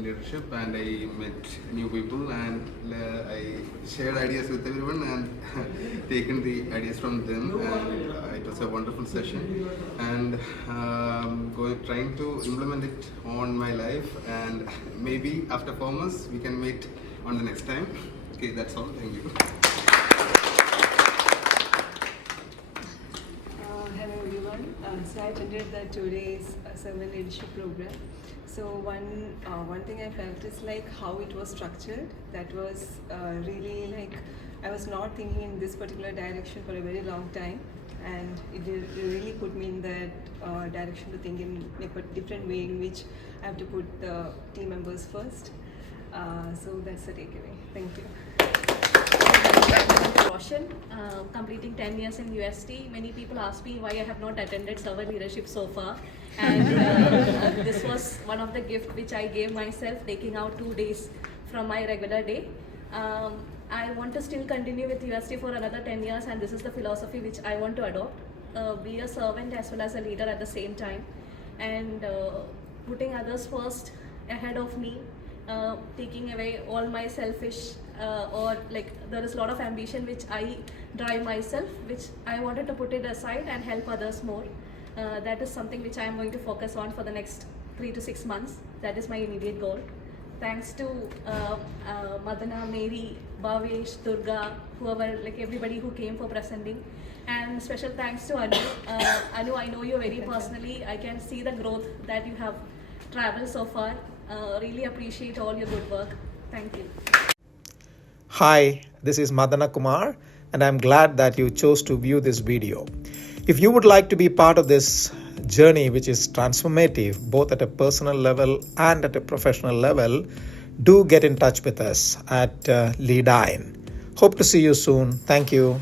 in leadership, and I met new people, and I shared ideas with everyone and taken the ideas from them, and it was a wonderful session, and trying to implement it on my life, and maybe after 4 months we can meet on the next time. Okay, that's all. Thank you. Hello everyone. So I attended the today's servant leadership program. So one thing I felt is like how it was structured. That was really like I was not thinking in this particular direction for a very long time, and it really put me in that direction to think in a different way in which I have to put the team members first. So that's the takeaway. Thank you. Roshan, completing 10 years in UST. Many people ask me why I have not attended servant leadership so far, and this was one of the gifts which I gave myself, taking out 2 days from my regular day. I want to still continue with UST for another 10 years, and this is the philosophy which I want to adopt. Be a servant as well as a leader at the same time, and putting others first ahead of me, taking away all my selfish or like there is a lot of ambition which I drive myself, which I wanted to put it aside and help others more. That is something which I am going to focus on for the next 3 to 6 months. That is my immediate goal. Thanks to Madana, Mary, Bhavesh, Durga, whoever, like everybody who came for presenting. And special thanks to Anu. Anu, I know you very personally. I can see the growth that you have traveled so far. Really appreciate all your good work. Thank you. Hi, this is Madana Kumar, and I'm glad that you chose to view this video. If you would like to be part of this journey, which is transformative both at a personal level and at a professional level, do get in touch with us at Leadyne. Hope to see you soon. Thank you.